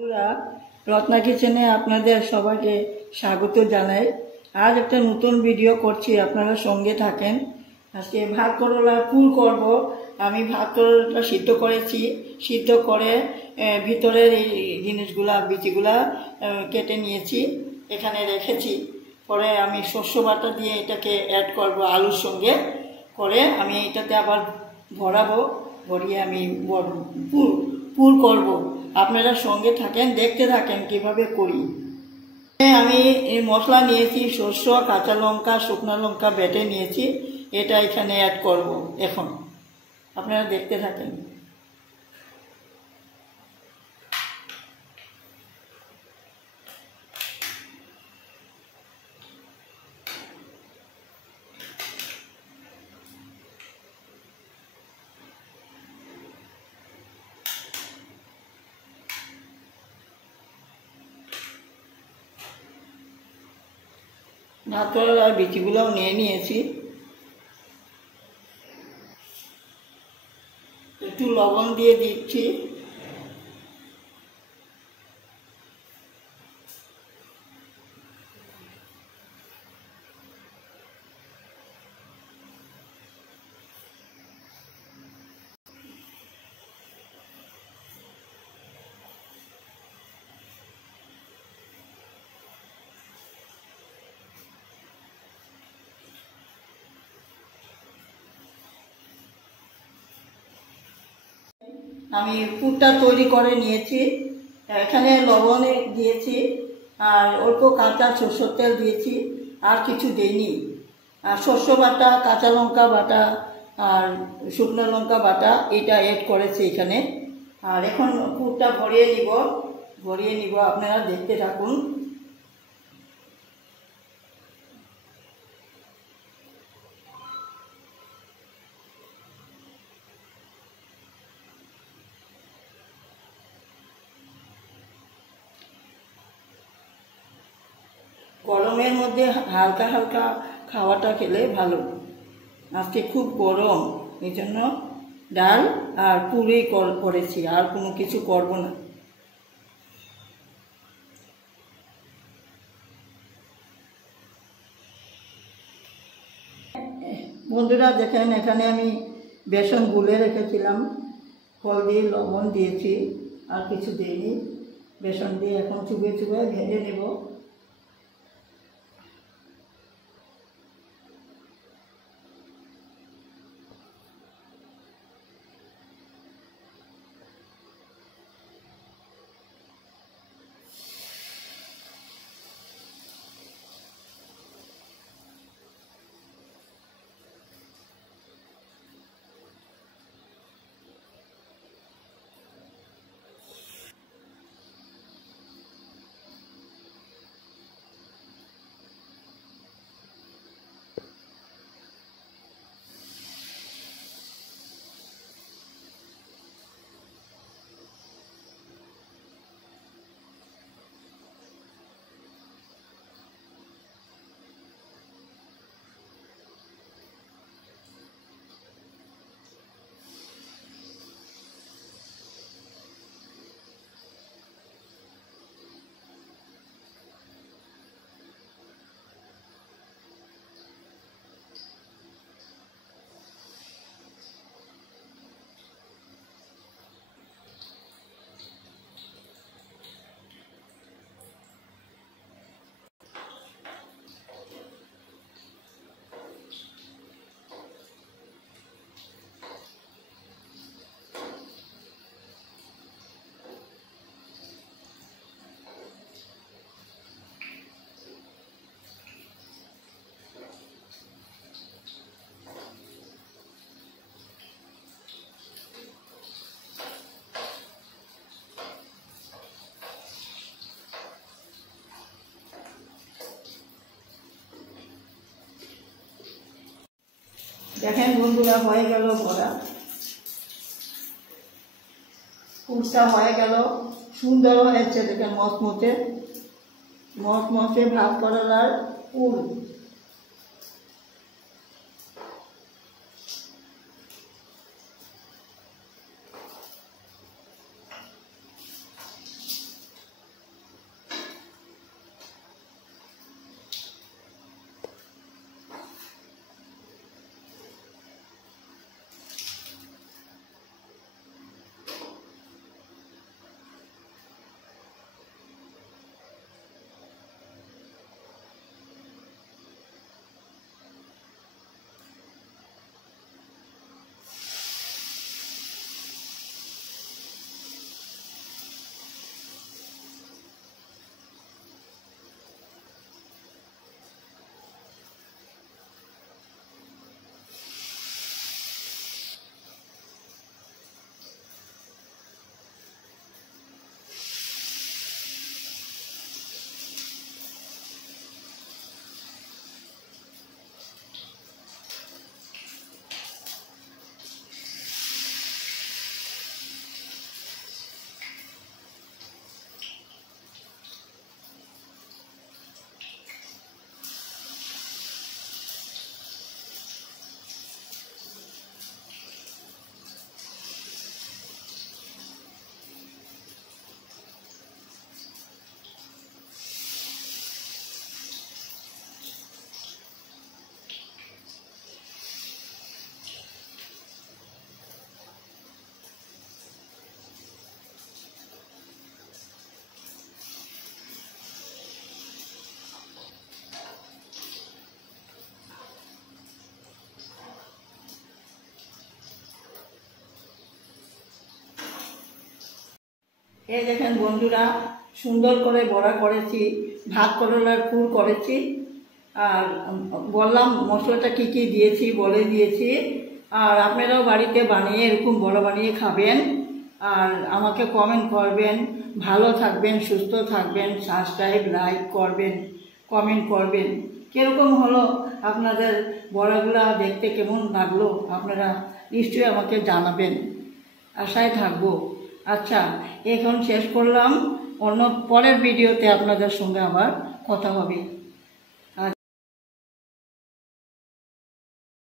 বন্ধুরা, রত্না কিচেনে আপনাদের সবাইকে স্বাগত জানাই। আজ একটা নতুন ভিডিও করছি, আপনারা সঙ্গে থাকেন। আজকে ভাত করলার পুর করব। আমি ভাত করলাটা সিদ্ধ করেছি, সিদ্ধ করে ভিতরের এই জিনিসগুলা বিচিগুলা কেটে নিয়েছি, এখানে রেখেছি। পরে আমি শস্য বাটা দিয়ে এটাকে অ্যাড করব আলুর সঙ্গে করে। আমি এটাতে আবার ভরাবো, ভরিয়ে আমি পুর করব। আপনারা সঙ্গে থাকেন, দেখতে থাকেন কিভাবে করি। আমি মশলা নিয়েছি, সরষে, কাঁচা লঙ্কা, শুকনো লঙ্কা বেটে নিয়েছি, এটা এখানে অ্যাড করব। এখন আপনারা দেখতে থাকেন। ভাত করার বিচিগুলোও নিয়ে নিয়েছি, একটু লবণ দিয়ে দিচ্ছি। আমি পুরটা তৈরি করে নিয়েছি, এখানে লবণ দিয়েছি আর অল্প কাঁচা সরষের তেল দিয়েছি, আর কিছু দিইনি। আর শস্য বাটা, কাঁচা লঙ্কা বাটা আর শুকনো লঙ্কা বাটা এটা অ্যাড করেছি এখানে। আর এখন পুরটা ভরিয়ে নিব, আপনারা দেখতে থাকুন। গরমের মধ্যে হালকা হালকা খাওয়াটা খেলে ভালো। আজকে খুব গরম, এই জন্য ডাল আর পুরই করেছি, আর কোনো কিছু করব না। বন্ধুরা দেখেন, এখানে আমি বেসন গুলে রেখেছিলাম, হলদি লবণ দিয়েছি, আর কিছু দিইনি। বেসন দিয়ে এখন চুবিয়ে চুবিয়ে ভেজে নেব। দেখেন বন্ধুরা, হয়ে গেল ভরা, পুরটা হয়ে গেল, সুন্দর হয়েছে। দেখেন মচমচে ভাত করার পুর। এই দেখেন বন্ধুরা, সুন্দর করে বড়া করেছি, ভাত করলার পুর করেছি। আর বললাম মশলাটা কী কী দিয়েছি বলে দিয়েছি। আর আপনারাও বাড়িতে বানিয়ে এরকম বড়া বানিয়ে খাবেন। আর আমাকে কমেন্ট করবেন, ভালো থাকবেন, সুস্থ থাকবেন, সাবস্ক্রাইব লাইক করবেন, কমেন্ট করবেন। কীরকম হলো আপনাদের বড়াগুলা, দেখতে কেমন লাগলো আপনারা নিশ্চয়ই আমাকে জানাবেন, আশায় থাকবো। আচ্ছা, এখন শেষ করলাম, অন্য পরের ভিডিওতে আপনাদের সঙ্গে আবার কথা হবে।